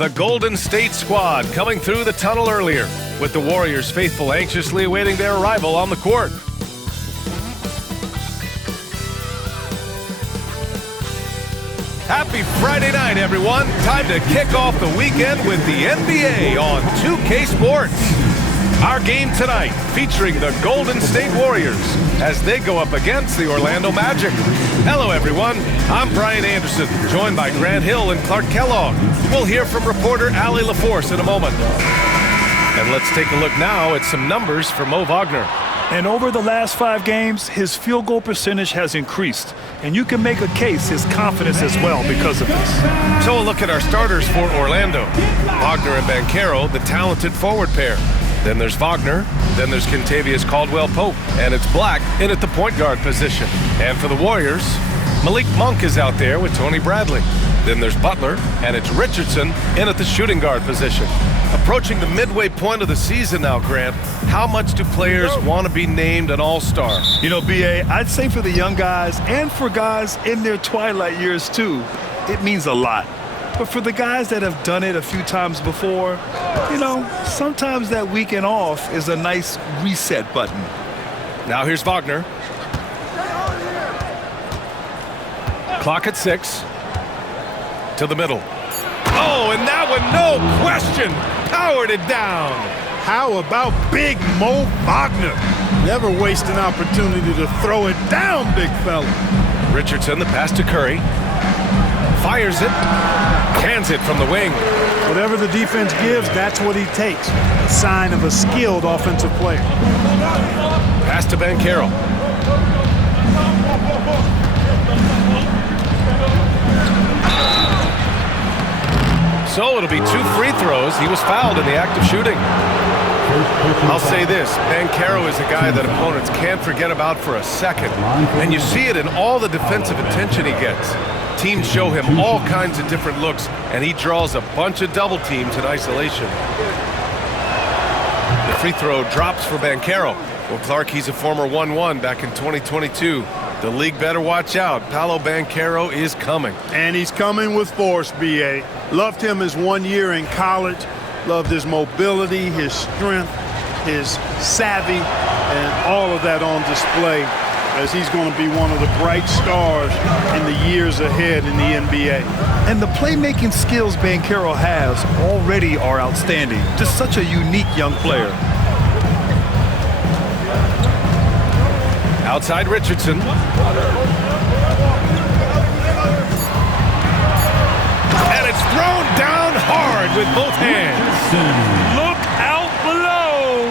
The Golden State squad coming through the tunnel earlier, with the Warriors faithful anxiously awaiting their arrival on the court. Happy Friday night, everyone. Time to kick off the weekend with the NBA on 2K Sports. Our game tonight featuring the Golden State Warriors as they go up against the Orlando Magic. Hello, everyone. I'm Brian Anderson, joined by Grant Hill and Clark Kellogg. We'll hear from reporter Allie LaForce in a moment. And let's take a look now at some numbers for Mo Wagner. And over the last 5 games, his field goal percentage has increased. And you can make a case his confidence as well because of this. So a look at our starters for Orlando. Wagner and Banchero, the talented forward pair. Then there's Wagner, then there's Kentavious Caldwell-Pope, and it's Black in at the point guard position. And for the Warriors, Malik Monk is out there with Tony Bradley. Then there's Butler, and it's Richardson in at the shooting guard position. Approaching the midway point of the season now, Grant, how much do players want to be named an all-star? You know, B.A., I'd say for the young guys and for guys in their twilight years too, it means a lot. But for the guys that have done it a few times before, you know, sometimes that weekend off is a nice reset button. Now here's Wagner. Clock at 6. To the middle. Oh, and that one, no question, powered it down. How about big Mo Wagner? Never waste an opportunity to throw it down, big fella. Richardson, the pass to Curry. Fires it. Cans it from the wing. Whatever the defense gives, that's what he takes. A sign of a skilled offensive player. Pass to Banchero. So it'll be 2 free throws. He was fouled in the act of shooting. I'll say this, Banchero is a guy that opponents can't forget about for a second. And you see it in all the defensive attention he gets. Teams show him all kinds of different looks, and he draws a bunch of double teams in isolation. The free throw drops for Banchero. Well, Clark, he's a former 1-1 back in 2022. The league better watch out. Paolo Banchero is coming. And he's coming with force, B.A. Loved him his 1 year in college. Loved his mobility, his strength, his savvy, and all of that on display as he's going to be one of the bright stars in the years ahead in the NBA. And the playmaking skills Banchero has already are outstanding. Just such a unique young player. Outside Richardson. And it's thrown down hard with both hands. Look out below!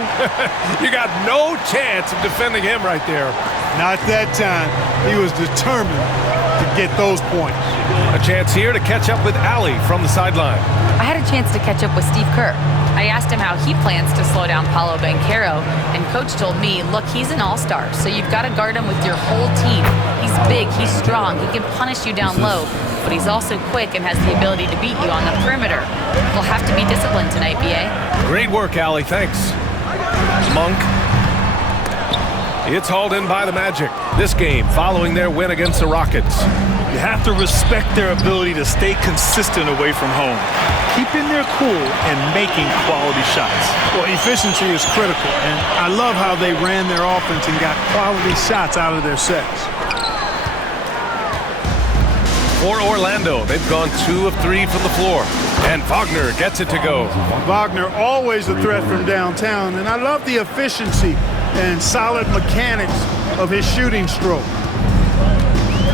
You got no chance of defending him right there. Not that time. He was determined to get those points. A chance here to catch up with Allie from the sideline. I had a chance to catch up with Steve Kerr. I asked him how he plans to slow down Paolo Banchero, and Coach told me, look, he's an all-star, so you've got to guard him with your whole team. He's big, he's strong, he can punish you down low, but he's also quick and has the ability to beat you on the perimeter. We'll have to be disciplined tonight, B.A. Great work, Allie, thanks. Monk. It's hauled in by the Magic. This game following their win against the Rockets. You have to respect their ability to stay consistent away from home, keeping their cool and making quality shots. Well, efficiency is critical, and I love how they ran their offense and got quality shots out of their sets. For Orlando, they've gone 2 of 3 from the floor, and Wagner gets it to go. Wagner always a threat from downtown, and I love the efficiency and solid mechanics of his shooting stroke.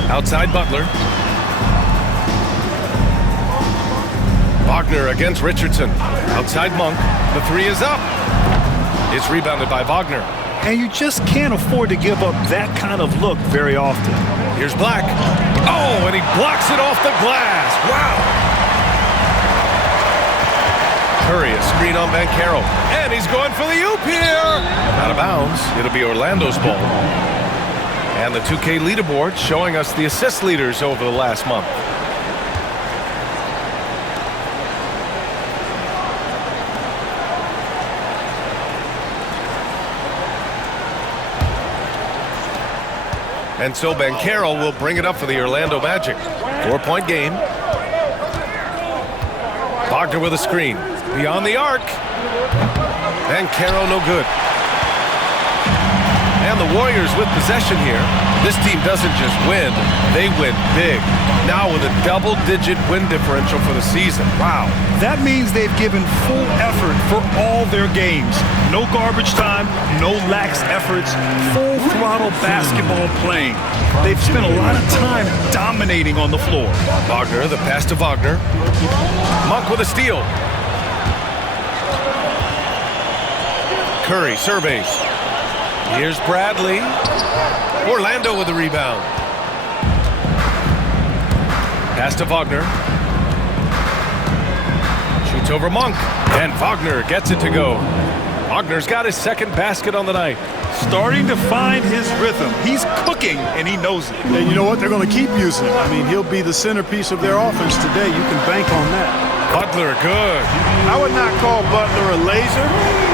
Outside Butler. Wagner against Richardson. Outside Monk. The 3 is up. It's rebounded by Wagner. And you just can't afford to give up that kind of look very often. Here's Black. Oh, and he blocks it off the glass. Wow. Curry, a screen on Banchero. And he's going for the oop here. Out of bounds. It'll be Orlando's ball. And the 2K leaderboard showing us the assist leaders over the last month. And so Banchero will bring it up for the Orlando Magic. 4-point game. Wagner with a screen. Beyond the arc. Banchero no good. And the Warriors with possession here. This team doesn't just win, they win big. Now with a double-digit win differential for the season. Wow. That means they've given full effort for all their games. No garbage time, no lax efforts, full throttle basketball playing. They've spent a lot of time dominating on the floor. Wagner, the pass to Wagner. Monk with a steal. Curry surveys. Here's Bradley. Orlando with the rebound. Pass to Wagner. Shoots over Monk. And Wagner gets it to go. Wagner's got his second basket on the night. Starting to find his rhythm. He's cooking, and he knows it. And you know what? They're going to keep using him. I mean, he'll be the centerpiece of their offense today. You can bank on that. Butler, good. I would not call Butler a laser,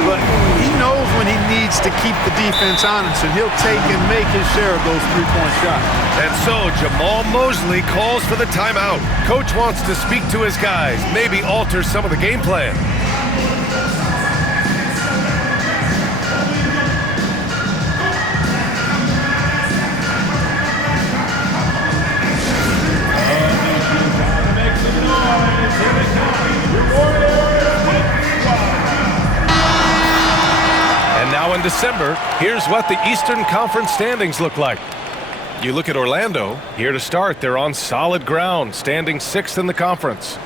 but he knows when he needs to keep the defense honest, and he'll take and make his share of those three-point shots. And so Jamal Mosley calls for the timeout. Coach wants to speak to his guys, maybe alter some of the game plan. Now in December, here's what the Eastern Conference standings look like. You look at Orlando, here to start, they're on solid ground, standing 6th in the conference.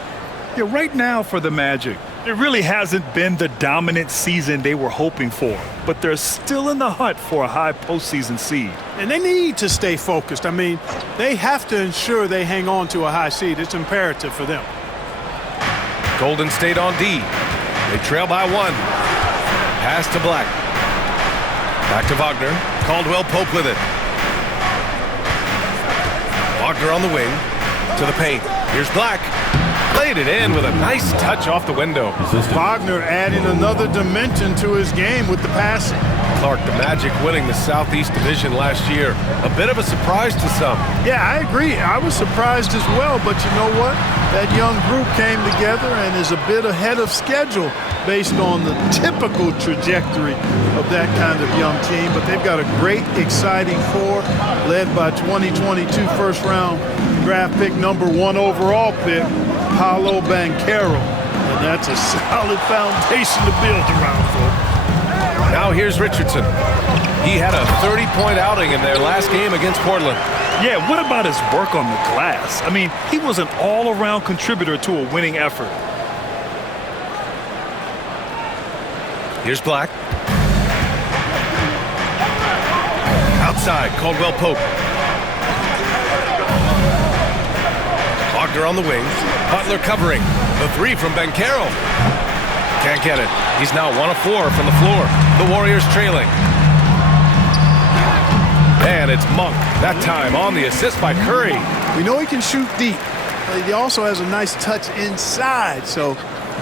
Yeah, right now for the Magic, it really hasn't been the dominant season they were hoping for, but they're still in the hunt for a high postseason seed. And they need to stay focused. I mean, they have to ensure they hang on to a high seed. It's imperative for them. Golden State on D. They trail by 1. Pass to Black. Back to Wagner. Caldwell Pope with it. Wagner on the wing. To the paint. Here's Black. Laid it in with a nice touch off the window. Wagner adding another dimension to his game with the passing. Clark, the Magic winning the Southeast Division last year. A bit of a surprise to some. Yeah, I agree. I was surprised as well, but you know what? That young group came together and is a bit ahead of schedule based on the typical trajectory of that kind of young team. But they've got a great, exciting core led by 2022 first-round draft pick, number 1 overall pick, Paolo Banchero. And that's a solid foundation to build around for. Now here's Richardson. He had a 30-point outing in their last game against Portland. Yeah, what about his work on the glass? I mean, he was an all-around contributor to a winning effort. Here's Black. Outside, Caldwell Pope. Wagner on the wing. Butler covering. The 3 from Banchero. Can't get it. He's now 1 of 4 from the floor. The Warriors trailing. And it's Monk, that time on the assist by Curry. We know he can shoot deep, but he also has a nice touch inside. So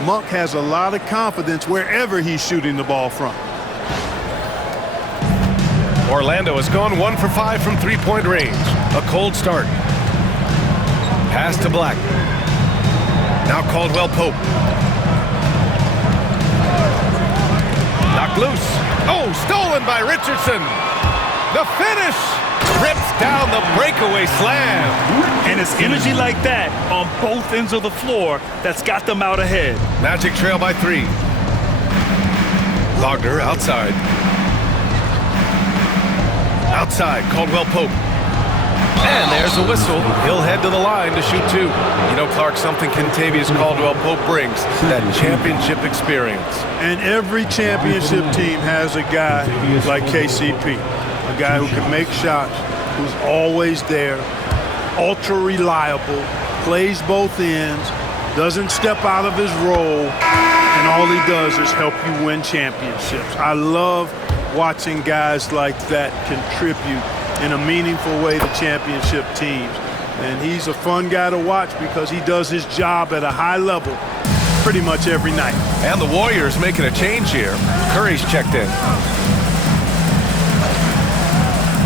Monk has a lot of confidence wherever he's shooting the ball from. Orlando has gone 1 for 5 from three-point range. A cold start. Pass to Black. Now Caldwell Pope. Knocked loose. Oh, stolen by Richardson. The finish rips down the breakaway slam. And it's energy like that on both ends of the floor that's got them out ahead. Magic trail by 3. Wagner outside. Outside, Caldwell Pope. And there's a whistle. He'll head to the line to shoot 2. You know, Clark, something Kentavious Caldwell Pope brings, that championship experience. And every championship team has a guy like KCP. A guy who can make shots, who's always there, ultra reliable, plays both ends, doesn't step out of his role, and all he does is help you win championships. I love watching guys like that contribute in a meaningful way to championship teams. And he's a fun guy to watch because he does his job at a high level pretty much every night. And the Warriors making a change here. Curry's checked in.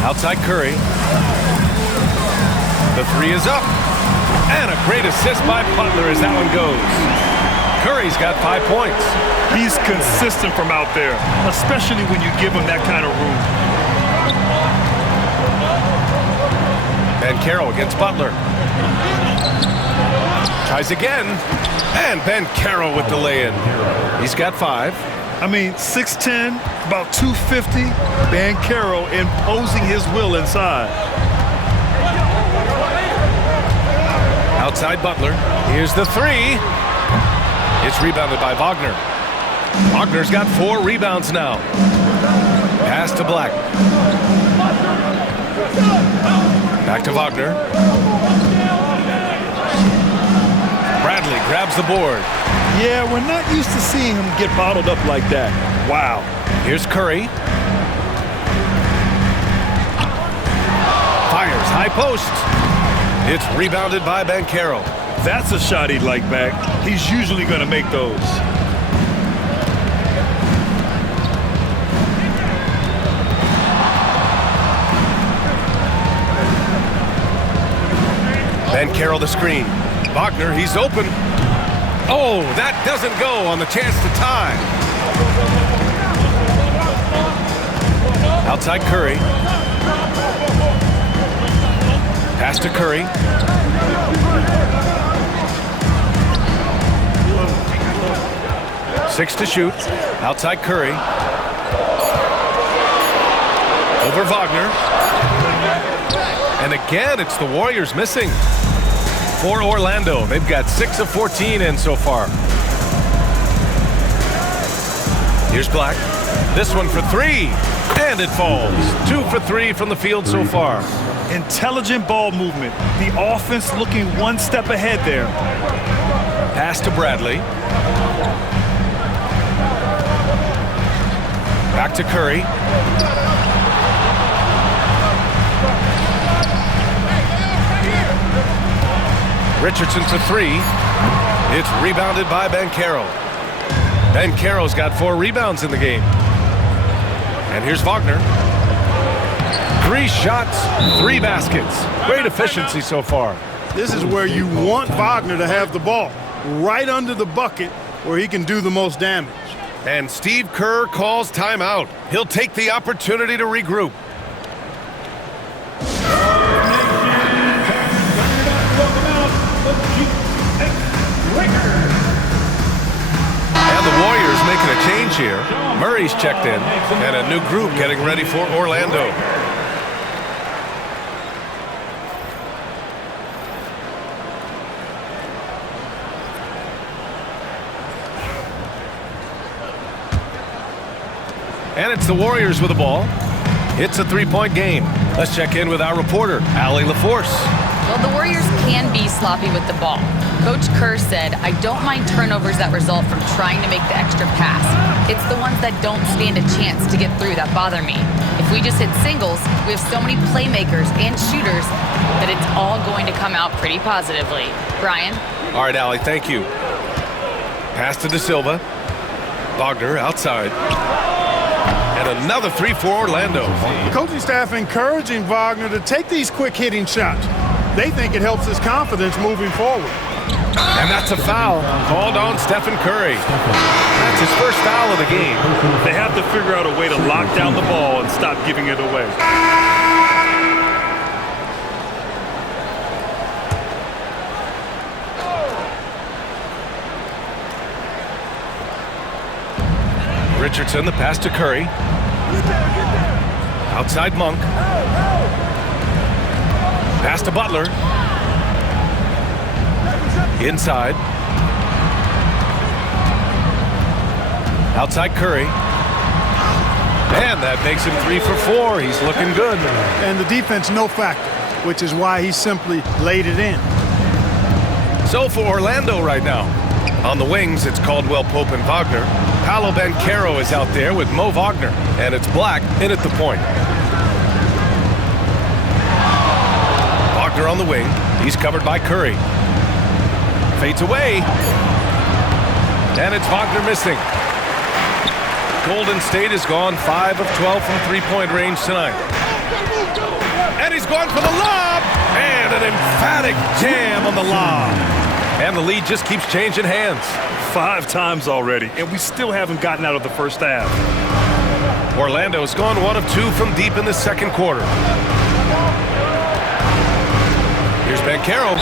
Outside Curry. The 3 is up. And a great assist by Butler as that one goes. Curry's got 5 points. He's consistent from out there, especially when you give him that kind of room. Banchero against Butler. Tries again. And Banchero with the lay-in. He's got 5. I mean, 6'10", about 250. Banchero imposing his will inside. Outside Butler. Here's the 3. It's rebounded by Wagner. Wagner's got 4 rebounds now. Pass to Black. Back to Wagner. Bradley grabs the board. Yeah, we're not used to seeing him get bottled up like that. Wow. Here's Curry. Fires high post. It's rebounded by Banchero. That's a shot he'd like back. He's usually going to make those. Banchero the screen. Wagner, he's open. Oh, that doesn't go on the chance to tie. Outside Curry. Pass to Curry. Six to shoot. Outside Curry. Over Wagner. And again, it's the Warriors missing. For Orlando, they've got 6 of 14 in so far. Here's Black. This one for 3. And it falls. 2 for 3 from the field so far. Intelligent ball movement. The offense looking one step ahead there. Pass to Bradley. Back to Curry. Richardson for 3. It's rebounded by Banchero. Banchero's got 4 rebounds in the game. And here's Wagner. 3 shots, 3 baskets. Great efficiency so far. This is where you want Wagner to have the ball, right under the bucket where he can do the most damage. And Steve Kerr calls timeout. He'll take the opportunity to regroup. And the Warriors making a change here. Murray's checked in, and a new group getting ready for Orlando. And it's the Warriors with the ball. It's a 3-point game. Let's check in with our reporter, Allie LaForce. Well, the Warriors can be sloppy with the ball. Coach Kerr said, I don't mind turnovers that result from trying to make the extra pass. It's the ones that don't stand a chance to get through that bother me. If we just hit singles, we have so many playmakers and shooters that it's all going to come out pretty positively. Brian? All right, Allie, thank you. Pass to De Silva. Wagner outside. And another 3 for Orlando. The coaching staff encouraging Wagner to take these quick-hitting shots. They think it helps his confidence moving forward. And that's a foul called on Stephen Curry. That's his first foul of the game. They have to figure out a way to lock down the ball and stop giving it away. Richardson, the pass to Curry. Outside Monk. Pass to Butler. Inside. Outside Curry. And that makes him 3 for 4. He's looking good. And the defense no factor, which is why he simply laid it in. So for Orlando right now, on the wings, it's Caldwell Pope and Wagner. Paolo Banchero is out there with Mo Wagner, and it's Black in at the point. Wagner on the wing. He's covered by Curry. Fades away. And it's Wagner missing. Golden State has gone 5 of 12 from three-point range tonight. And he's gone for the lob. And an emphatic jam on the lob. And the lead just keeps changing hands. 5 times already, and we still haven't gotten out of the first half. Orlando's gone 1 of 2 from deep in the second quarter. Here's Banchero.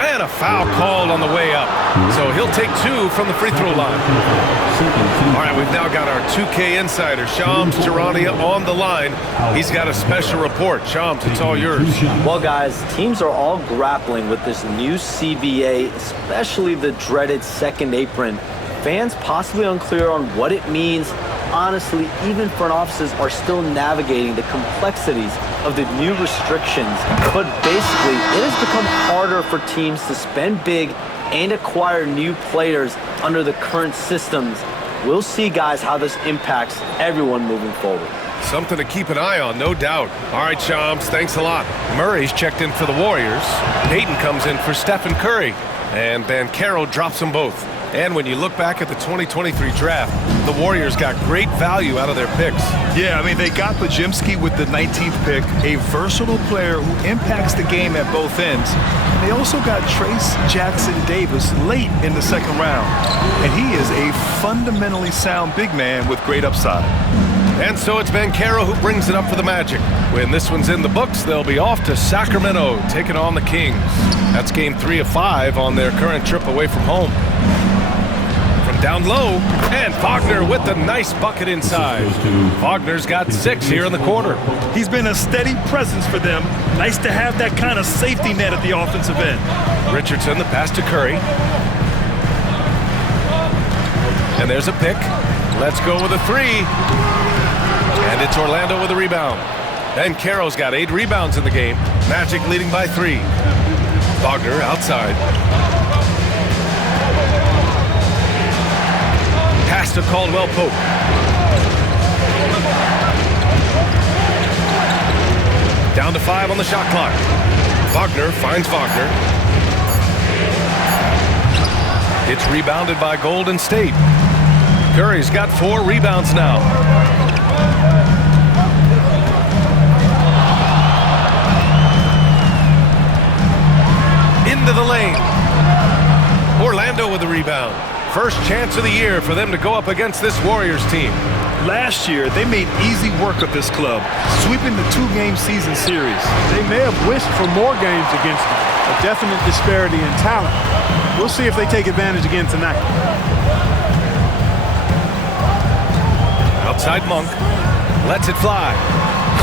And a foul called on the way up. So he'll take 2 from the free throw line. All right, we've now got our 2K insider, Shams Charania, on the line. He's got a special report. Shams, it's all yours. Well, guys, teams are all grappling with this new CBA, especially the dreaded second apron. Fans possibly unclear on what it means. Honestly, even front offices are still navigating the complexities of the new restrictions. But basically, it has become harder for teams to spend big and acquire new players under the current systems. We'll see, guys, how this impacts everyone moving forward. Something to keep an eye on, no doubt. All right, Shams, thanks a lot. Murray's checked in for the Warriors. Payton comes in for Stephen Curry. And Banchero drops them both. And when you look back at the 2023 draft, the Warriors got great value out of their picks. Yeah, I mean, they got Podziemski with the 19th pick, a versatile player who impacts the game at both ends. They also got Trace Jackson Davis late in the second round. And he is a fundamentally sound big man with great upside. And so it's Banchero who brings it up for the Magic. When this one's in the books, they'll be off to Sacramento, taking on the Kings. That's game 3 of 5 on their current trip away from home. From down low, and Wagner with the nice bucket inside. Wagner's got 6 here in the quarter. He's been a steady presence for them. Nice to have that kind of safety net at the offensive end. Richardson, the pass to Curry. And there's a pick. Let's go with a 3. And it's Orlando with a rebound. And Banchero's got 8 rebounds in the game. Magic leading by 3. Wagner outside. Pass to Caldwell Pope. Down to 5 on the shot clock. Wagner finds Wagner. It's rebounded by Golden State. Curry's got 4 rebounds now. Into the lane. Orlando with the rebound. First chance of the year for them to go up against this Warriors team. Last year, they made easy work of this club, sweeping the 2-game season series. They may have wished for more games against them. A definite disparity in talent. We'll see if they take advantage again tonight. Outside Monk. Lets it fly.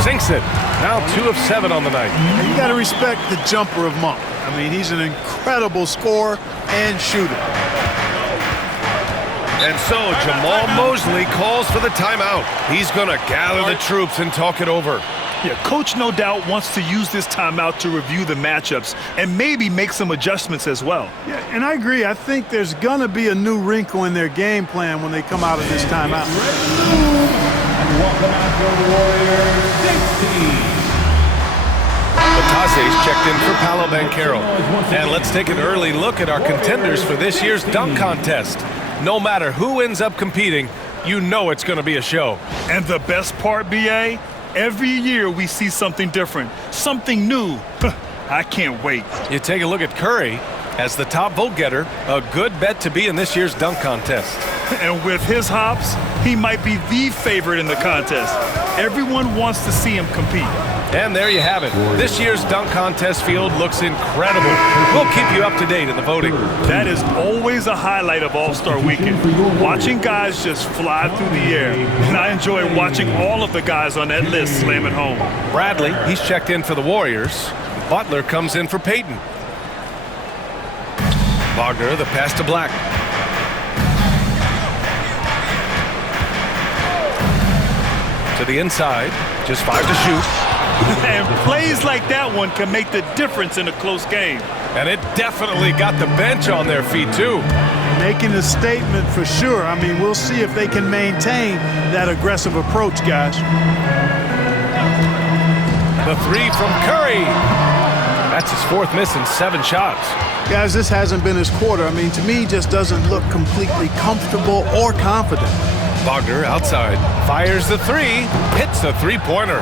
Sinks it. Now 2 of 7 on the night. And you got to respect the jumper of Monk. I mean, he's an incredible scorer and shooter. And so Jamal Mosley calls for the timeout. He's going to gather the troops and talk it over. Yeah, Coach no doubt wants to use this timeout to review the matchups and maybe make some adjustments as well. Yeah, and I agree. I think there's going to be a new wrinkle in their game plan when they come out of this timeout. Welcome out to the Warriors 16. Batase's checked in for Paolo Banchero. And let's take an early look at our contenders for this year's dunk contest. No matter who ends up competing, you know it's going to be a show. And the best part, B.A., every year we see something different, something new. I can't wait. You take a look at Curry as the top vote getter, a good bet to be in this year's dunk contest. And with his hops, he might be the favorite in the contest. Everyone wants to see him compete. And there you have it. This year's dunk contest field looks incredible. We'll keep you up to date in the voting. That is always a highlight of All-Star Weekend. Watching guys just fly through the air. And I enjoy watching all of the guys on that list slam it home. Bradley, he's checked in for the Warriors. Butler comes in for Payton. Wagner, the pass to Black. To the inside, just 5 to shoot. And plays like that one can make the difference in a close game. And it definitely got the bench on their feet, too. Making a statement for sure. I mean, we'll see if they can maintain that aggressive approach, guys. The 3 from Curry. That's his 4th miss in 7 shots. Guys, this hasn't been his quarter. I mean, to me, he just doesn't look completely comfortable or confident. Wagner outside. Fires the three. Hits the three-pointer.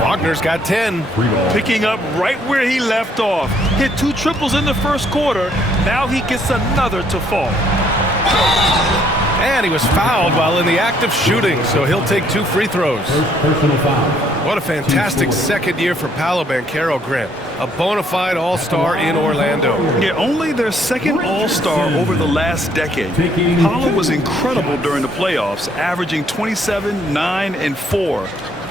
Wagner's got 10. Picking up right where he left off. Hit 2 triples in the first quarter. Now he gets another to fall. And he was fouled while in the act of shooting, so he'll take 2 free throws. Personal foul. What a fantastic second year for Paolo Banchero, Grant. A bona fide all-star in Orlando. Yeah, only their second all-star over the last decade. Paolo was incredible during the playoffs, averaging 27, 9, and 4.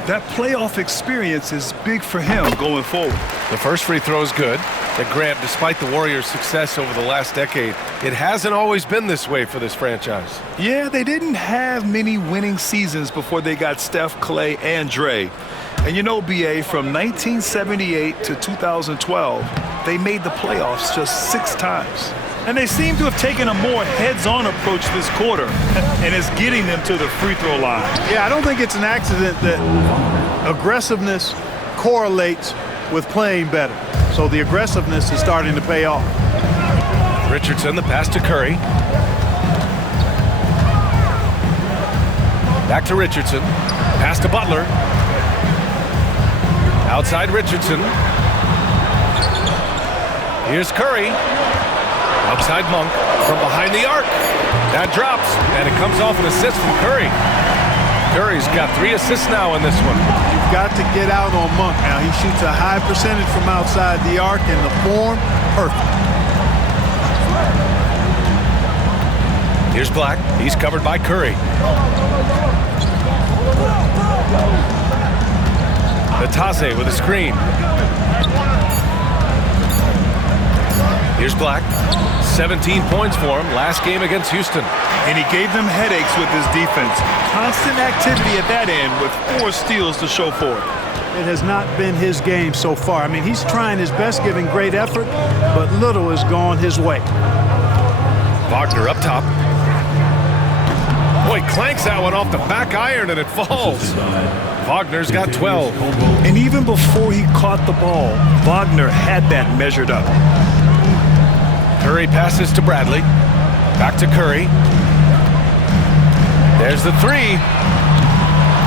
That playoff experience is big for him going forward. The first free throw is good. And Grant, despite the Warriors' success over the last decade, it hasn't always been this way for this franchise. Yeah, they didn't have many winning seasons before they got Steph, Clay, and Dre. And you know, BA, from 1978 to 2012, they made the playoffs just 6 times. And they seem to have taken a more heads-on approach this quarter, and it's getting them to the free throw line. Yeah, I don't think it's an accident that aggressiveness correlates with playing better. So the aggressiveness is starting to pay off. Richardson, the pass to Curry. Back to Richardson. Pass to Butler. Outside Richardson. Here's Curry. Outside Monk from behind the arc. That drops, and it comes off an assist from Curry. Curry's got 3 assists now in this one. You've got to get out on Monk now. He shoots a high percentage from outside the arc, and the form, perfect. Here's Black. He's covered by Curry. Natase with a screen. Here's Black. 17 points for him last game against Houston. And he gave them headaches with his defense. Constant activity at that end with 4 steals to show for it. It has not been his game so far. I mean, he's trying his best, giving great effort, but little has gone his way. Wagner up top. Boy, clanks that one off the back iron and it falls. Wagner's got 12. And even before he caught the ball, Wagner had that measured up. Curry passes to Bradley. Back to Curry. There's the 3.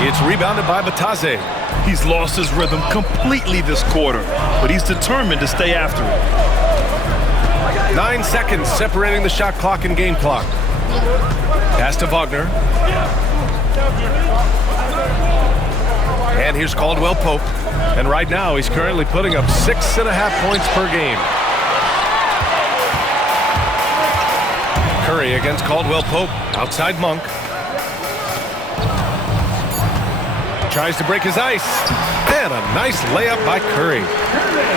It's rebounded by Batase. He's lost his rhythm completely this quarter, but he's determined to stay after it. 9 seconds separating the shot clock and game clock. Pass to Wagner. And here's Caldwell Pope. And right now he's currently putting up 6.5 points per game. Curry against Caldwell Pope. Outside Monk. Tries to break his ice. And a nice layup by Curry.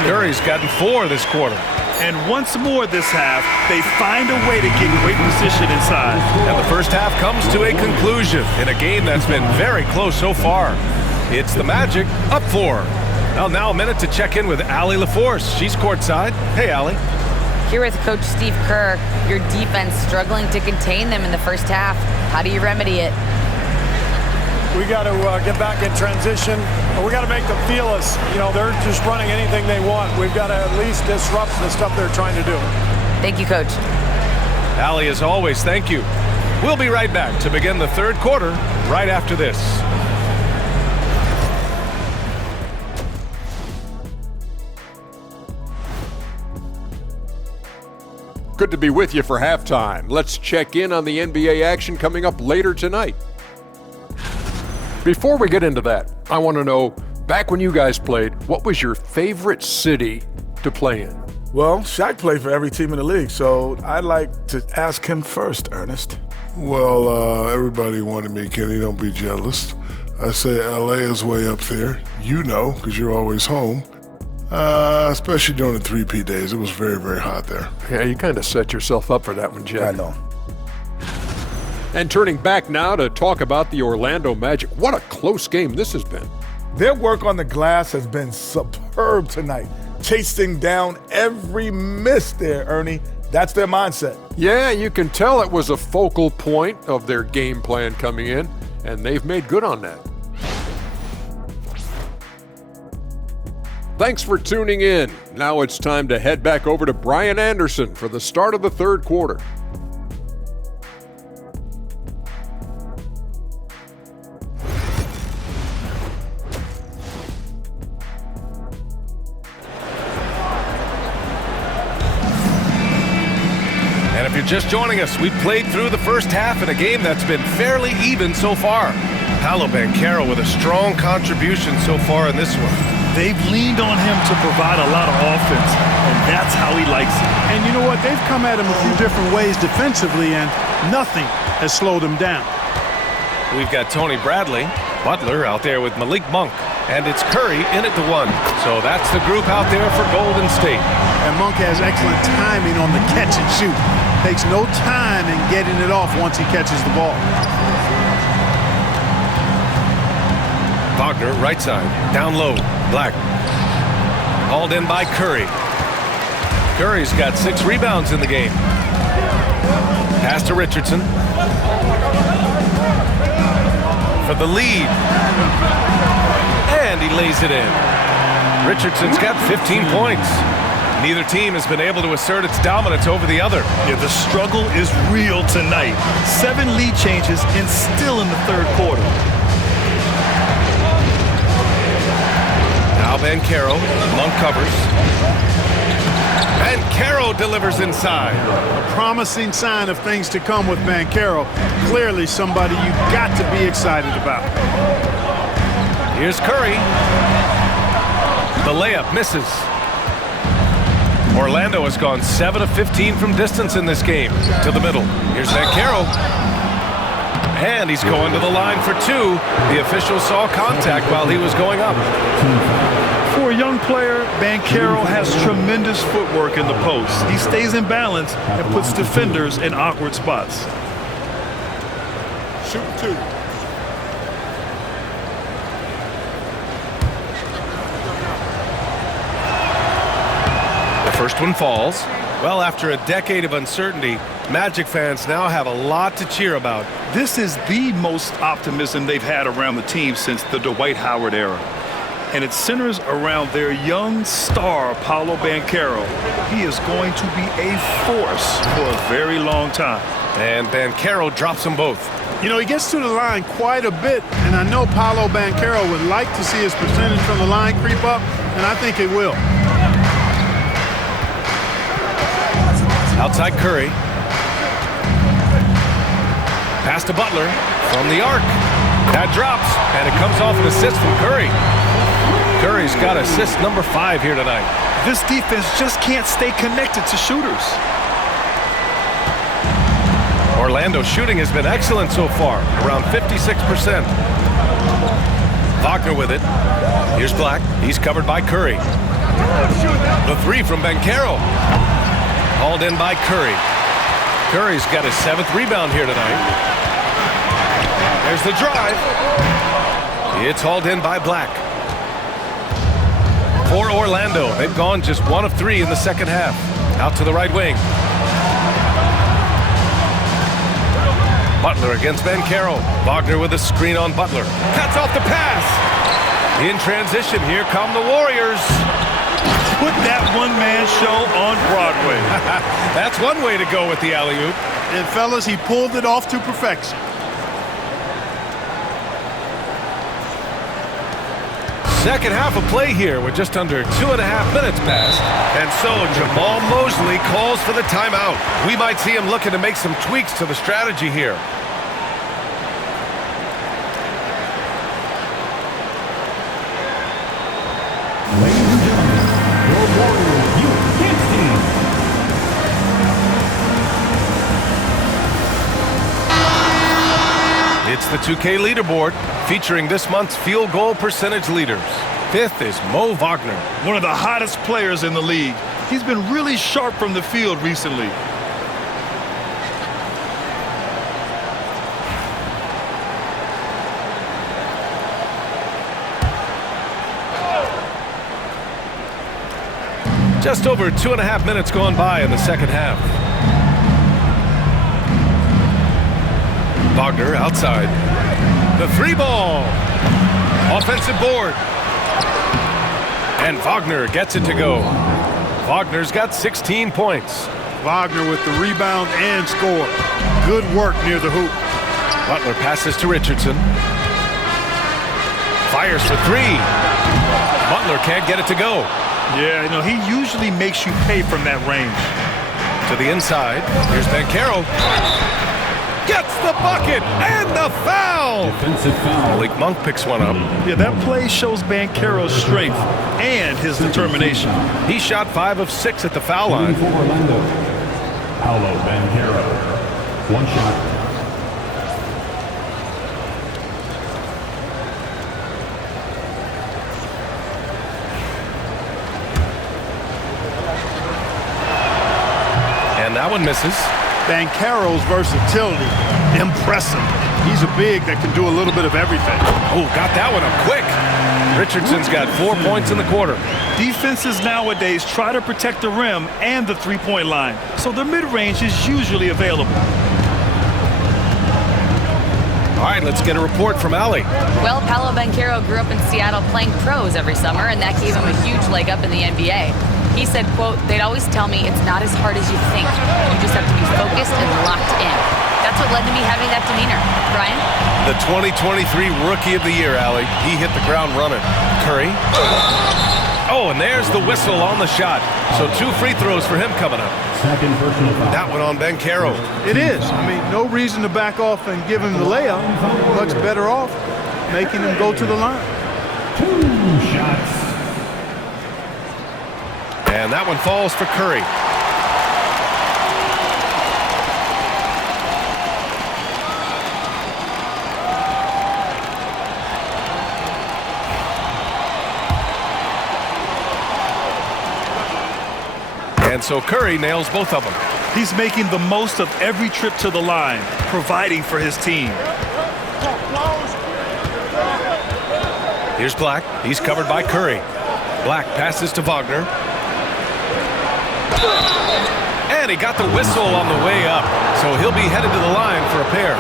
Curry's gotten 4 this quarter. And once more this half, they find a way to get great position inside. And the first half comes to a conclusion in a game that's been very close so far. It's the Magic up 4. Well, now a minute to check in with Allie LaForce. She's courtside. Hey, Allie. Here with Coach Steve Kerr, your defense struggling to contain them in the first half. How do you remedy it? We got to get back in transition. We got to make them feel us. You know, they're just running anything they want. We've got to at least disrupt the stuff they're trying to do. Thank you, Coach. Allie, as always, thank you. We'll be right back to begin the third quarter right after this. Good to be with you for halftime. Let's check in on the NBA action coming up later tonight. Before we get into that, I want to know, back when you guys played, what was your favorite city to play in? Well, Shaq played for every team in the league, so I'd like to ask him first, Ernest. Well, everybody wanted me, Kenny. Don't be jealous. I say LA is way up there. You know, because you're always home. Especially during the 3P days. It was very, very hot there. Yeah, you kind of set yourself up for that one, Jeff. I know. And turning back now to talk about the Orlando Magic. What a close game this has been. Their work on the glass has been superb tonight. Chasing down every miss there, Ernie. That's their mindset. Yeah, you can tell it was a focal point of their game plan coming in, and they've made good on that. Thanks for tuning in. Now it's time to head back over to Brian Anderson for the start of the third quarter. And if you're just joining us, we've played through the first half in a game that's been fairly even so far. Paolo Banchero with a strong contribution so far in this one. They've leaned on him to provide a lot of offense, and that's how he likes it. And you know what? They've come at him a few different ways defensively, and nothing has slowed him down. We've got Tony Bradley, Butler out there with Malik Monk, and it's Curry in at the 1. So that's the group out there for Golden State. And Monk has excellent timing on the catch and shoot. Takes no time in getting it off once he catches the ball. Wagner, right side, down low, Black. Hauled in by Curry. Curry's got 6 rebounds in the game. Pass to Richardson. For the lead. And he lays it in. Richardson's got 15 points. Neither team has been able to assert its dominance over the other. Yeah, the struggle is real tonight. 7 lead changes and still in the third quarter. Now Banchero, Monk covers. Banchero delivers inside. A promising sign of things to come with Banchero. Clearly somebody you got to be excited about. Here's Curry. The layup misses. Orlando has gone 7 of 15 from distance in this game. To the middle. Here's Banchero. And he's going to the line for 2. The official saw contact while he was going up. For a young player, Banchero has tremendous footwork in the post. He stays in balance and puts defenders in awkward spots. Shoot 2. The first one falls. Well, after a decade of uncertainty, Magic fans now have a lot to cheer about. This is the most optimism they've had around the team since the Dwight Howard era. And it centers around their young star, Paolo Banchero. He is going to be a force for a very long time. And Banchero drops them both. You know, he gets to the line quite a bit, and I know Paolo Banchero would like to see his percentage from the line creep up, and I think it will. Outside Curry. Pass to Butler from the arc. That drops, and it comes off an assist from Curry. Curry's got assist number 5 here tonight. This defense just can't stay connected to shooters. Orlando's shooting has been excellent so far, around 56%. Wagner with it. Here's Black. He's covered by Curry. The 3 from Banchero. Hauled in by Curry. Curry's got his 7th rebound here tonight. There's the drive. It's hauled in by Black. For Orlando, they've gone just 1 of 3 in the second half. Out to the right wing. Butler against Banchero. Wagner with a screen on Butler. Cuts off the pass. In transition, here come the Warriors. Put that one-man show on Broadway. That's one way to go with the alley-oop. And fellas, he pulled it off to perfection. Second half of play here with just under 2.5 minutes passed. And so Jamal Mosley calls for the timeout. We might see him looking to make some tweaks to the strategy here. It's the 2K leaderboard featuring this month's field goal percentage leaders. 5th is Mo Wagner. One of the hottest players in the league. He's been really sharp from the field recently. Just over 2.5 minutes gone by in the second half. Wagner outside. The 3 ball. Offensive board. And Wagner gets it to go. Wagner's got 16 points. Wagner with the rebound and score. Good work near the hoop. Butler passes to Richardson. Fires for 3. Butler can't get it to go. Yeah, you know, he usually makes you pay from that range. To the inside. Here's Banchero. Gets the bucket and the foul. Defensive foul. Malik Monk picks one up. Yeah, that play shows Banchero's strength and his determination. He shot 5 of 6 at the foul line. For Orlando, Paolo Banchero. One shot. And that one misses. Banchero's versatility, impressive. He's a big that can do a little bit of everything. Oh, got that one up quick. Richardson's got 4 points in the quarter. Defenses nowadays try to protect the rim and the three-point line, so the mid-range is usually available. All right, let's get a report from Allie. Well, Paolo Banchero grew up in Seattle playing pros every summer, and that gave him a huge leg up in the NBA. He said, quote, "They'd always tell me it's not as hard as you think. You just have to be focused and locked in." That's what led to me having that demeanor. Brian? The 2023 Rookie of the Year, Allie. He hit the ground running. Curry. Oh, and there's the whistle on the shot. So 2 free throws for him coming up. Second personal foul. That one on Banchero. It is. I mean, no reason to back off and give him the layup. Much better off making him go to the line. 2 shots. And that one falls for Curry. And so Curry nails both of them. He's making the most of every trip to the line, providing for his team. Here's Black. He's covered by Curry. Black passes to Wagner. And he got the whistle on the way up. So he'll be headed to the line for a pair.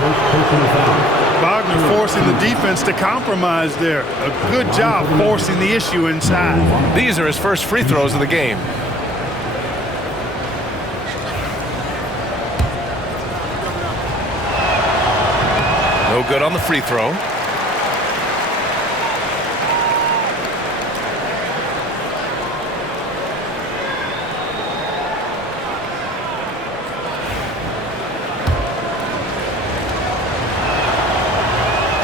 Wagner forcing the defense to compromise there. A good job forcing the issue inside. These are his first free throws of the game. No good on the free throw.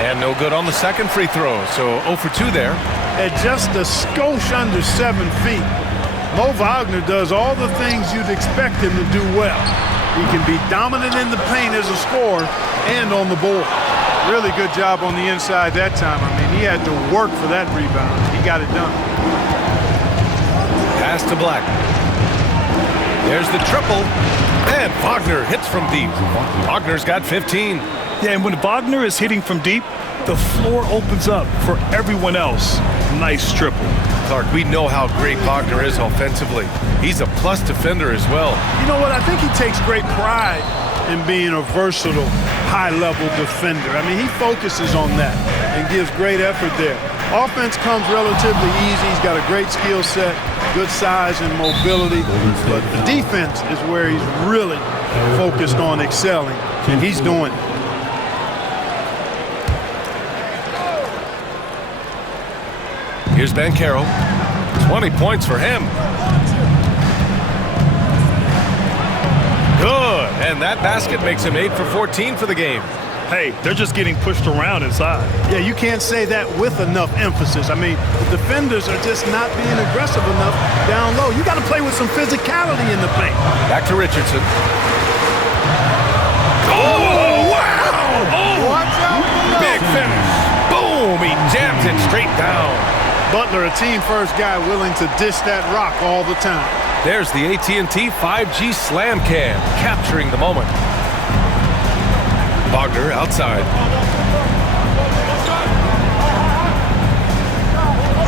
And no good on the second free throw. So 0 for 2 there. At just a skosh under 7 feet, Mo Wagner does all the things you'd expect him to do well. He can be dominant in the paint as a scorer and on the board. Really good job on the inside that time. I mean, he had to work for that rebound. He got it done. Pass to Black. There's the triple. And Wagner hits from deep. Wagner's got 15. Yeah, and when Wagner is hitting from deep, the floor opens up for everyone else. Nice triple. Clark, we know how great Wagner is offensively. He's a plus defender as well. You know what? I think he takes great pride in being a versatile, high-level defender. I mean, he focuses on that and gives great effort there. Offense comes relatively easy. He's got a great skill set, good size and mobility. But the defense is where he's really focused on excelling, and he's doing it. Here's Banchero. 20 points for him. Good. And that basket makes him 8 for 14 for the game. Hey, they're just getting pushed around inside. Yeah, you can't say that with enough emphasis. I mean, the defenders are just not being aggressive enough down low. You got to play with some physicality in the paint. Back to Richardson. Oh, wow! Oh, watch out! Big finish. Boom! He jams it straight down. Butler, a team-first guy willing to dish that rock all the time. There's the AT&T 5G Slam Cam, capturing the moment. Wagner outside.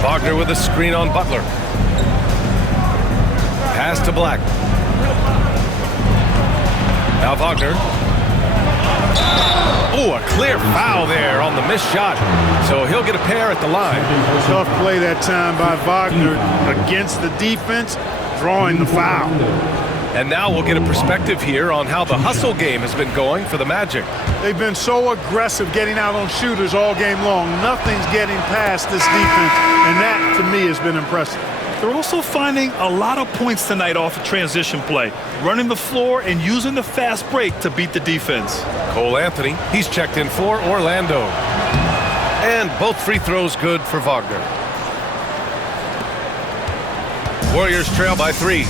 Wagner with a screen on Butler. Pass to Black. Now Wagner. Oh, a clear foul there on the missed shot. So he'll get a pair at the line. Tough play that time by Wagner against the defense, drawing the foul. And now we'll get a perspective here on how the hustle game has been going for the Magic. They've been so aggressive getting out on shooters all game long. Nothing's getting past this defense, and that, to me, has been impressive. They're also finding a lot of points tonight off of transition play, running the floor and using the fast break to beat the defense. Cole Anthony, he's checked in for Orlando. And both free throws good for Wagner. Warriors trail by 3.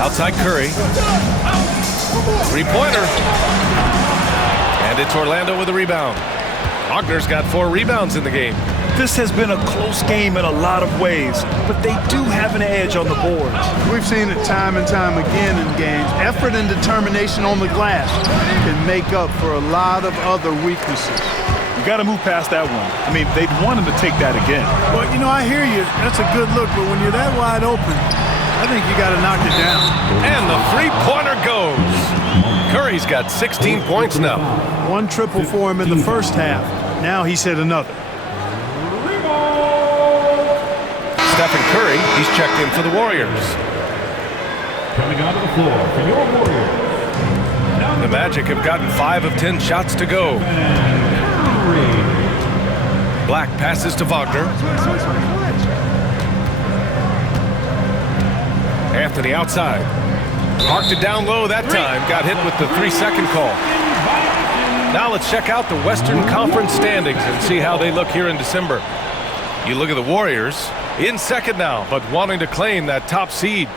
Outside Curry. Three-pointer. And it's Orlando with a rebound. Wagner's got 4 rebounds in the game. This has been a close game in a lot of ways, but they do have an edge on the boards. We've seen it time and time again in games. Effort and determination on the glass can make up for a lot of other weaknesses. You got to move past that one. I mean, they'd want him to take that again. Well, you know, I hear you. That's a good look, but when you're that wide open, I think you got to knock it down. And the three-pointer goes. Curry's got 16 points now. 1 triple for him in the first half. Now he's hit another. Stephen Curry, he's checked in for the Warriors. Coming onto the floor for your Warriors. The Magic have gotten 5 of 10 shots to go. Black passes to Wagner. Anthony outside. Marked it down low that time. Got hit with the 3-second call. Now let's check out the Western Conference standings and see how they look here in December. You look at the Warriors, in second now, but wanting to claim that top seed.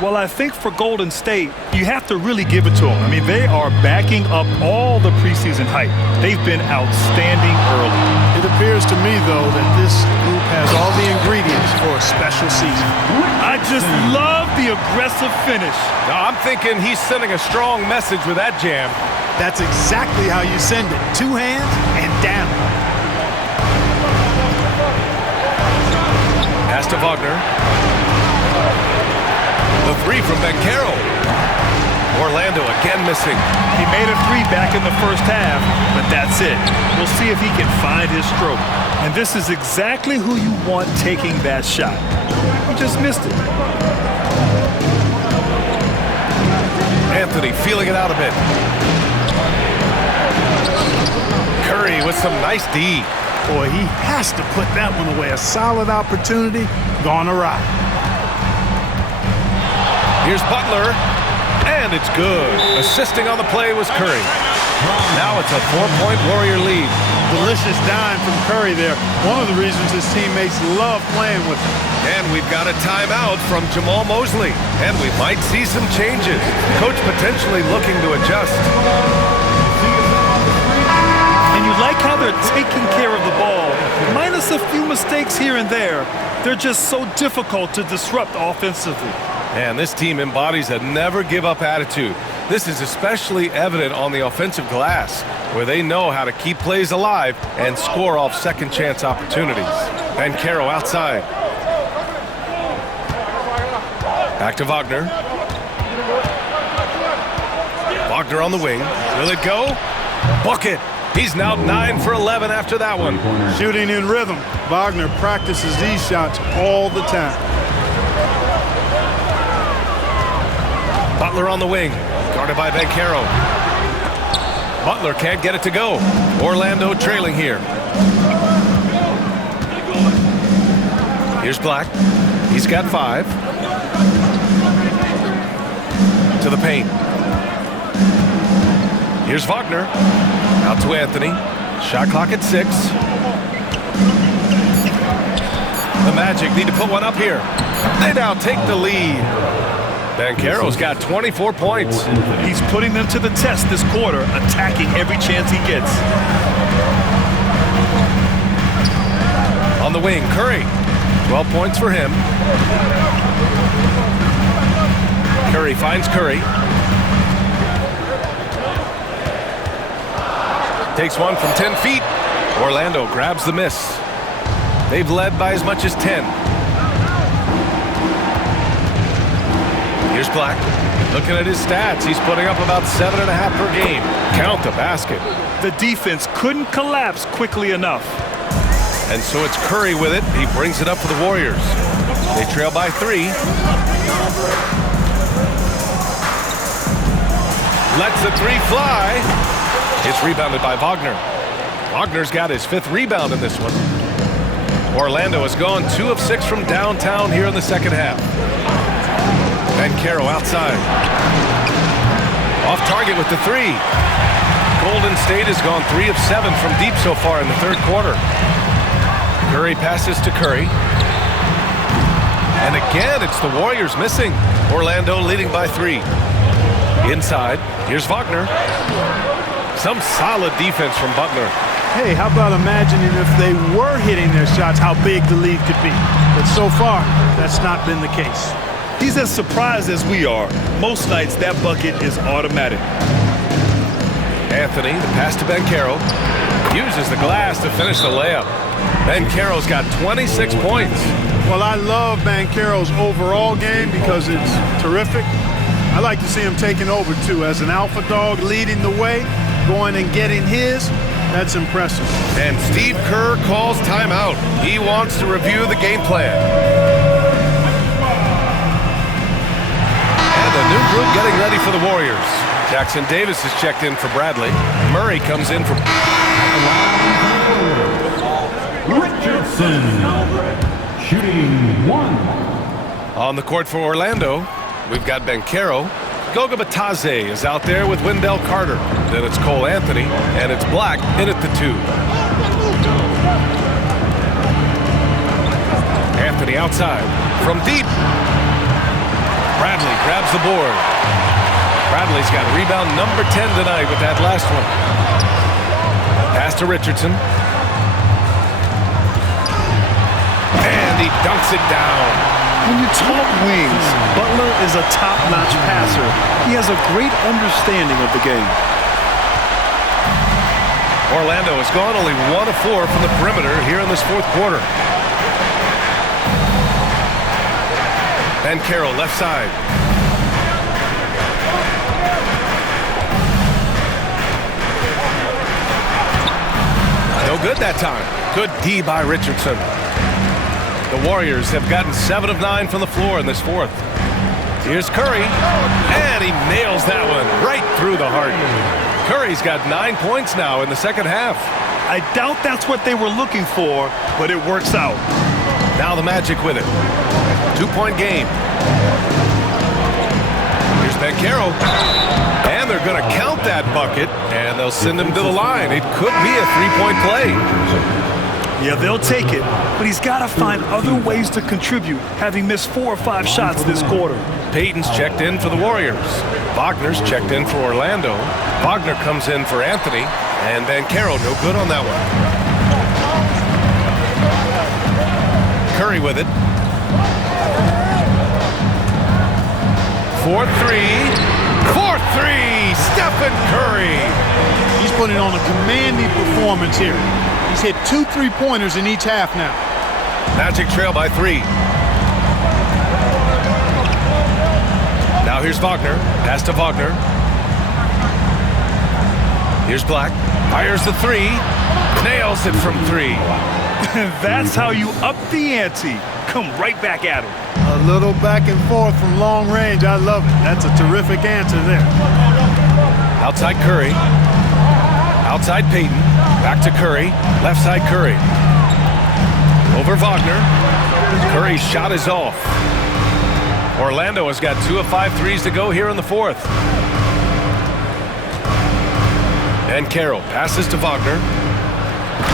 Well, I think for Golden State, you have to really give it to them. I mean, they are backing up all the preseason hype. They've been outstanding early. It appears to me, though, that this group has all the ingredients for a special season. I just love the aggressive finish. Now, I'm thinking he's sending a strong message with that jam. That's exactly how you send it. 2 hands and down. Pass to Wagner. The 3 from Banchero. Orlando again missing. He made a 3 back in the first half, but that's it. We'll see if he can find his stroke. And this is exactly who you want taking that shot. He just missed it. Anthony feeling it out a bit. Curry with some nice D. Boy, he has to put that one away. A solid opportunity gone awry. Here's Butler, and it's good. Assisting on the play was Curry. Now it's a 4-point Warrior lead. Delicious dime from Curry there. One of the reasons his teammates love playing with him. And we've got a timeout from Jamal Mosley. And we might see some changes. Coach potentially looking to adjust. And you like how they're taking care of the ball. Minus a few mistakes here and there. They're just so difficult to disrupt offensively. And this team embodies a never-give-up attitude. This is especially evident on the offensive glass, where they know how to keep plays alive and score off second-chance opportunities. Banchero outside. Back to Wagner. Wagner on the wing. Will it go? Bucket. He's now 9 for 11 after that one. Shooting in rhythm. Wagner practices these shots all the time. Butler on the wing, guarded by Banchero. Butler can't get it to go. Orlando trailing here. Here's Black. He's got 5. To the paint. Here's Wagner. Out to Anthony. Shot clock at 6. The Magic need to put one up here. They now take the lead. Banchero's got 24 points. He's putting them to the test this quarter, attacking every chance he gets. On the wing, Curry. 12 points for him. Curry finds Curry. Takes one from 10 feet. Orlando grabs the miss. They've led by as much as 10. Here's Black. Looking at his stats, he's putting up about 7.5 per game. Count the basket. The defense couldn't collapse quickly enough. And so it's Curry with it. He brings it up for the Warriors. They trail by 3. Lets the 3 fly. It's rebounded by Wagner. Wagner's got his 5th rebound in this one. Orlando has gone 2 of 6 from downtown here in the second half. Banchero outside. Off target with the 3. Golden State has gone 3 of 7 from deep so far in the third quarter. Curry passes to Curry. And again, it's the Warriors missing. Orlando leading by 3. Inside, here's Wagner. Some solid defense from Butler. Hey, how about imagining if they were hitting their shots, how big the lead could be. But so far, that's not been the case. He's as surprised as we are. Most nights, that bucket is automatic. Anthony, the pass to Banchero. Uses the glass to finish the layup. Banchero's got 26 points. Well, I love Banchero's overall game because it's terrific. I like to see him taking over, too. As an alpha dog leading the way, going and getting his, that's impressive. And Steve Kerr calls timeout. He wants to review the game plan. And a new group getting ready for the Warriors. Jackson Davis is checked in for Bradley. Murray comes in for Richardson, shooting 1. On the court for Orlando, we've got Banchero. Goga Bitadze is out there with Wendell Carter. Then it's Cole Anthony, and it's Black in at the 2. Anthony outside from deep. Bradley grabs the board. Bradley's got rebound number 10 tonight with that last one. Pass to Richardson. And he dunks it down. When you talk wings, Butler is a top-notch passer. He has a great understanding of the game. Orlando has gone only 1 of 4 from the perimeter here in this fourth quarter. Banchero left side. No good that time. Good D by Richardson. The Warriors have gotten 7 of 9 from the floor in this fourth. Here's Curry, and he nails that one right through the heart. Curry's got 9 points now in the second half. I doubt that's what they were looking for, but it works out. Now the Magic with it. 2-point game. Here's Banchero, and they're going to count that bucket, and they'll send him to the line. It could be a 3-point play. Yeah, they'll take it, but he's got to find other ways to contribute, having missed 4 or 5 shots this quarter. Payton's checked in for the Warriors. Wagner's checked in for Orlando. Wagner comes in for Anthony, and Banchero no good on that one. Curry with it. 4-3. 4-3. Stephen Curry. He's putting on a commanding performance here. He's hit 2 3-pointers in each half now. Magic trail by 3. Now here's Wagner. Pass to Wagner. Here's Black. Fires the 3. Nails it from 3. That's how you up the ante. Come right back at him. A little back and forth from long range. I love it. That's a terrific answer there. Outside Curry. Outside Payton. Back to Curry. Left side Curry. Over Wagner. Curry's shot is off. Orlando has got 2 of 5 threes to go here in the fourth. Banchero passes to Wagner.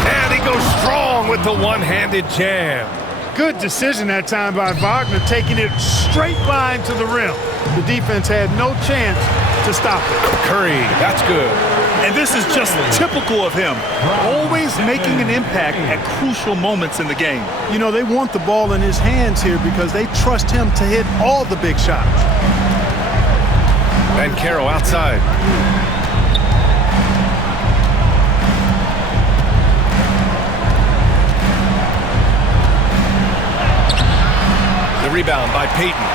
And he goes strong with the one-handed jam. Good decision that time by Wagner, taking it straight line to the rim. The defense had no chance to stop it. Curry, that's good. And this is just typical of him, always making an impact at crucial moments in the game. You know, they want the ball in his hands here because they trust him to hit all the big shots. Banchero outside. The rebound by Payton.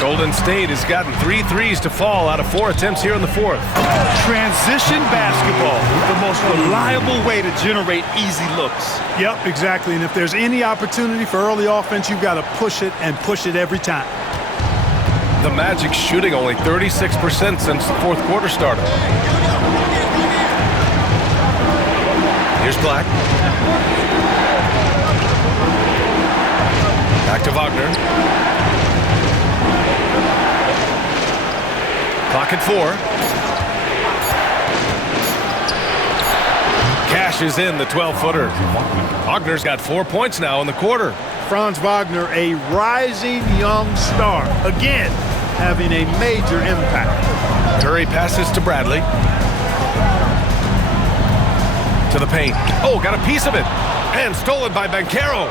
Golden State has gotten 3 threes to fall out of 4 attempts here in the fourth. Transition basketball, the most reliable way to generate easy looks. Yep, exactly. And if there's any opportunity for early offense, you've got to push it and push it every time. The Magic shooting only 36% since the fourth quarter started. Here's Black. Back to Wagner. Clock at 4. Cashes in the 12-footer. Wagner's got 4 points now in the quarter. Franz Wagner, a rising young star. Again, having a major impact. Curry passes to Bradley. To the paint. Oh, got a piece of it. And stolen by Banchero.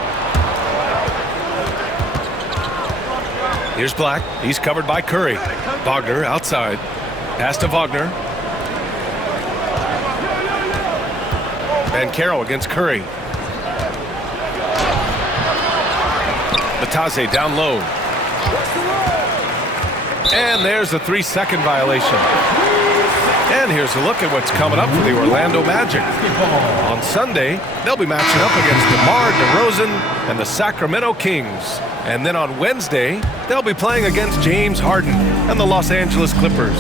Here's Black. He's covered by Curry. Wagner outside. Pass to Wagner. Banchero against Curry. Batase down low. And there's a 3-second violation. And here's a look at what's coming up for the Orlando Magic. On Sunday, they'll be matching up against DeMar DeRozan and the Sacramento Kings. And then on Wednesday, they'll be playing against James Harden and the Los Angeles Clippers.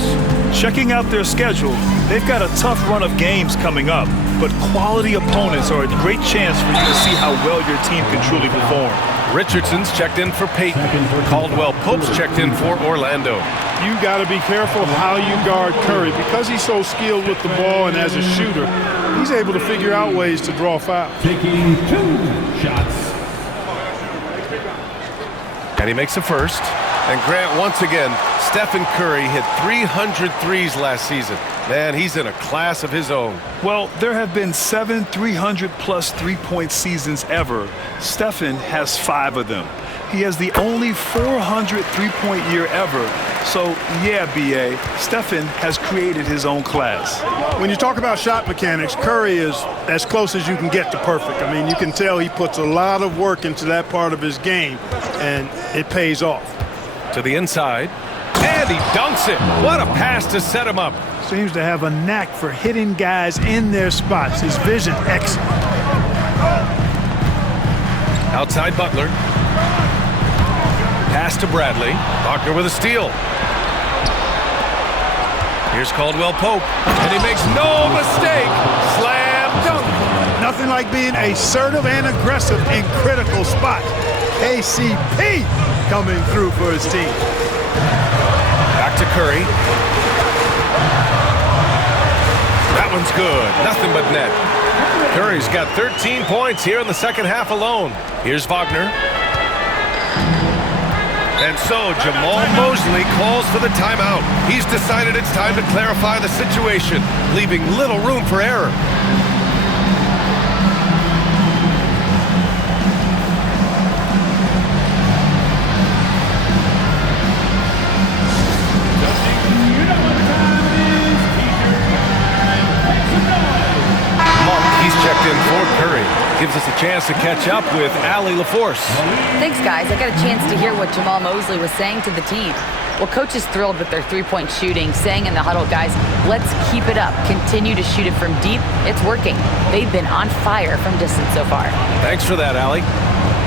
Checking out their schedule, they've got a tough run of games coming up, but quality opponents are a great chance for you to see how well your team can truly perform. Richardson's checked in for Peyton. Caldwell Pope's checked in for Orlando. You got to be careful how you guard Curry. Because he's so skilled with the ball and as a shooter, he's able to figure out ways to draw fouls. Taking 2 shots. And he makes the first. And Grant, once again, Stephen Curry hit 300 threes last season. Man, he's in a class of his own. Well, there have been 7 300-plus three-point seasons ever. Stephen has 5 of them. He has the only 400 three-point year ever. So, yeah, B.A., Stephen has created his own class. When you talk about shot mechanics, Curry is as close as you can get to perfect. I mean, you can tell he puts a lot of work into that part of his game, and it pays off. To the inside, and he dunks it. What a pass to set him up. Seems to have a knack for hitting guys in their spots. His vision, excellent. Outside Butler. Pass to Bradley. Wagner with a steal. Here's Caldwell Pope, and he makes no mistake. Slam dunk. Nothing like being assertive and aggressive in critical spots. KCP coming through for his team. Back to Curry. That one's good. Nothing but net. Curry's got 13 points here in the second half alone. Here's Wagner. And so Jamal Mosley calls for the timeout. He's decided it's time to clarify the situation, leaving little room for error. Checked in for Curry. Gives us a chance to catch up with Allie LaForce. Thanks, guys. I got a chance to hear what Jamal Mosley was saying to the team. Well, coach is thrilled with their three-point shooting, saying in the huddle, guys, let's keep it up. Continue to shoot it from deep. It's working. They've been on fire from distance so far. Thanks for that, Allie.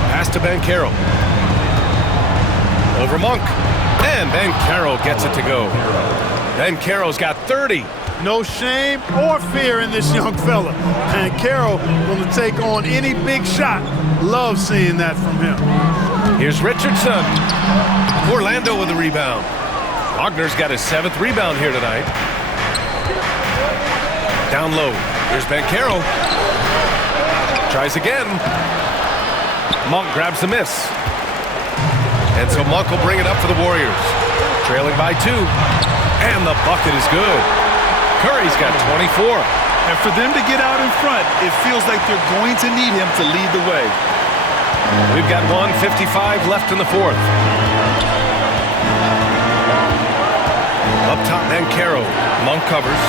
Pass to Banchero. Over Monk. And Banchero gets it to go. Banchero's got 30. No shame or fear in this young fella. And Carroll going to take on any big shot. Love seeing that from him. Here's Richardson. Orlando with the rebound. Wagner's got his 7th rebound here tonight. Down low. Here's Banchero. Tries again. Monk grabs the miss. And so Monk will bring it up for the Warriors. Trailing by 2. And the bucket is good. Curry's got 24. And for them to get out in front, it feels like they're going to need him to lead the way. We've got 1:55 left in the 4th. Up top, Banchero. Monk covers.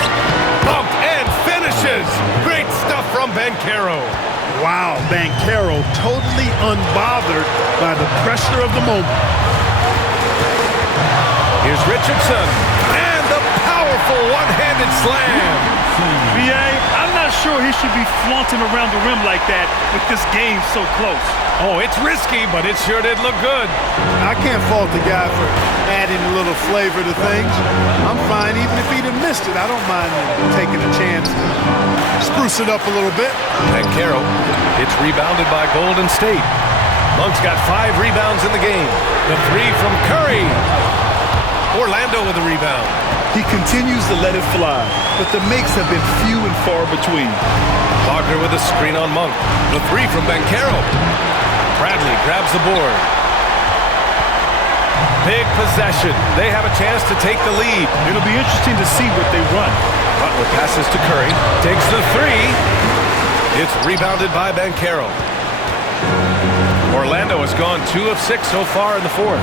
Bumped and finishes. Great stuff from Banchero. Wow, Banchero totally unbothered by the pressure of the moment. Here's Richardson. And the powerful one-handed slam. B.A., I'm not sure he should be flaunting around the rim like that with this game so close. Oh, it's risky, but it sure did look good. I can't fault the guy for adding a little flavor to things. I'm fine even if he'd have missed it. I don't mind taking a chance. Spruce it up a little bit. Banchero. It's rebounded by Golden State. Monk's got 5 rebounds in the game. The 3 from Curry. Orlando with a rebound. He continues to let it fly, but the makes have been few and far between. Wagner with a screen on Monk. The 3 from Banchero. Bradley grabs the board. Big possession. They have a chance to take the lead. It'll be interesting to see what they run. Butler passes to Curry. Takes the 3. It's rebounded by Banchero. Orlando has gone 2 of 6 so far in the fourth.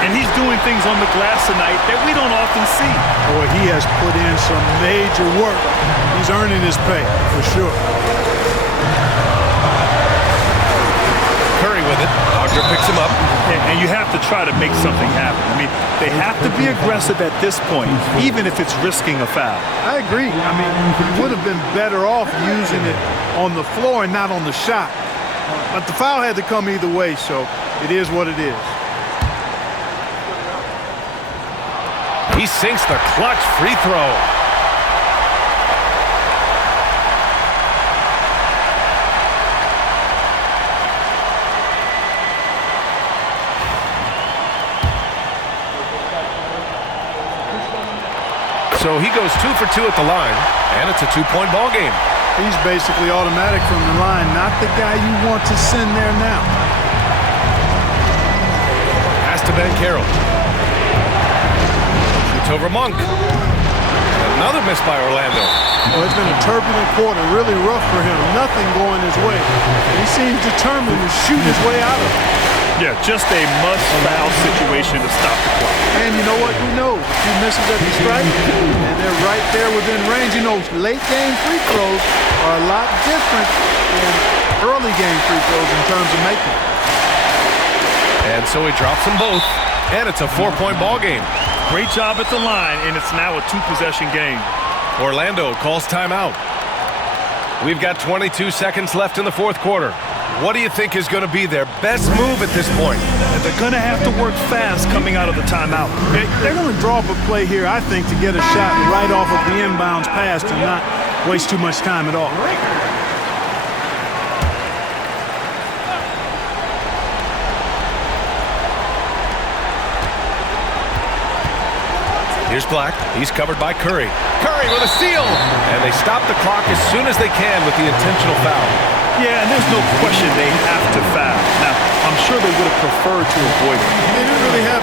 And he's doing things on the glass tonight that we don't often see. Boy, he has put in some major work. He's earning his pay, for sure. Curry with it. Wagner picks him up. And you have to try to make something happen. I mean, they have to be aggressive at this point, even if it's risking a foul. I agree. I mean, he would have been better off using it on the floor and not on the shot. But the foul had to come either way, so it is what it is. He sinks the clutch free throw. So he goes 2 for 2 at the line, and it's a 2-point ball game. He's basically automatic from the line, not the guy you want to send there now. Pass to Banchero. Shoots over Monk. Another miss by Orlando. Well, it's been a turbulent quarter, really rough for him. Nothing going his way. He seems determined to shoot his way out of it. Yeah, just a must-foul situation to stop the clock. And you know what? Who knows? He misses at the stripe, and they're right there within range. You know, late-game free throws are a lot different than early-game free throws in terms of making. And so he drops them both, and it's a 4-point ball game. Great job at the line, and it's now a 2-possession game. Orlando calls timeout. We've got 22 seconds left in the fourth quarter. What do you think is going to be their best move at this point? They're going to have to work fast coming out of the timeout. They're going to draw up a play here, I think, to get a shot right off of the inbounds pass and not waste too much time at all. Here's Black. He's covered by Curry. Curry with a steal! And they stop the clock as soon as they can with the intentional foul. Yeah, and there's no question they have to foul. Now, I'm sure they would have preferred to avoid it. They didn't really have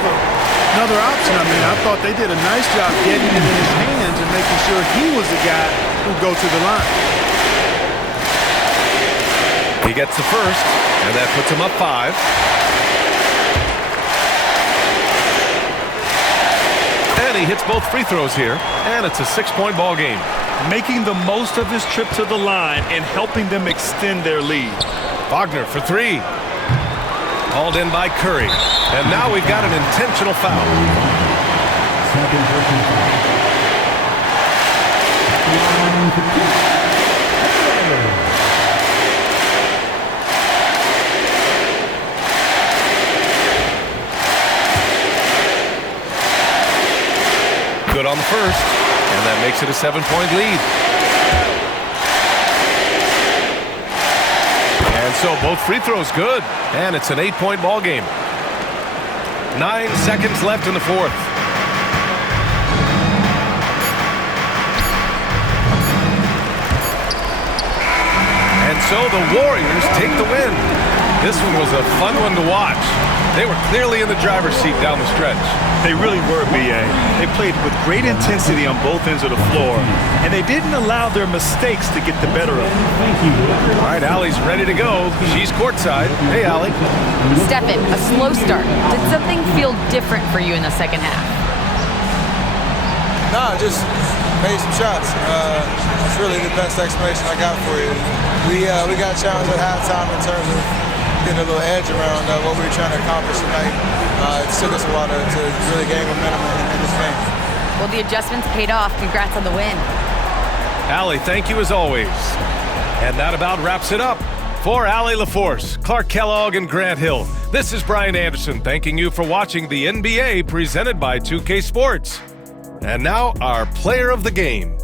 another option. I mean, I thought they did a nice job getting it in his hands and making sure he was the guy who'd go to the line. He gets the first, and that puts him up 5. And he hits both free throws here, and it's a 6-point ball game. Making the most of his trip to the line and helping them extend their lead. Wagner for 3. Hauled in by Curry. And now we've got an intentional foul. Good on the first. And that makes it a 7-point lead. And so both free throws good. And it's an 8-point ball game. 9 seconds left in the fourth. And so the Warriors take the win. This one was a fun one to watch. They were clearly in the driver's seat down the stretch. They really were, B.A. They played with great intensity on both ends of the floor, and they didn't allow their mistakes to get the better of them. All right, Allie's ready to go. She's courtside. Hey, Allie. Stephen, a slow start. Did something feel different for you in the second half? Nah, just made some shots. That's really the best explanation I got for you. We got challenged at halftime in terms of getting a little edge around what we were trying to accomplish tonight. It took us a while to really gain momentum in this game. Well, the adjustments paid off. Congrats on the win. Allie, thank you as always. And that about wraps it up. For Allie LaForce, Clark Kellogg, and Grant Hill, this is Brian Anderson thanking you for watching the NBA presented by 2K Sports. And now our player of the game.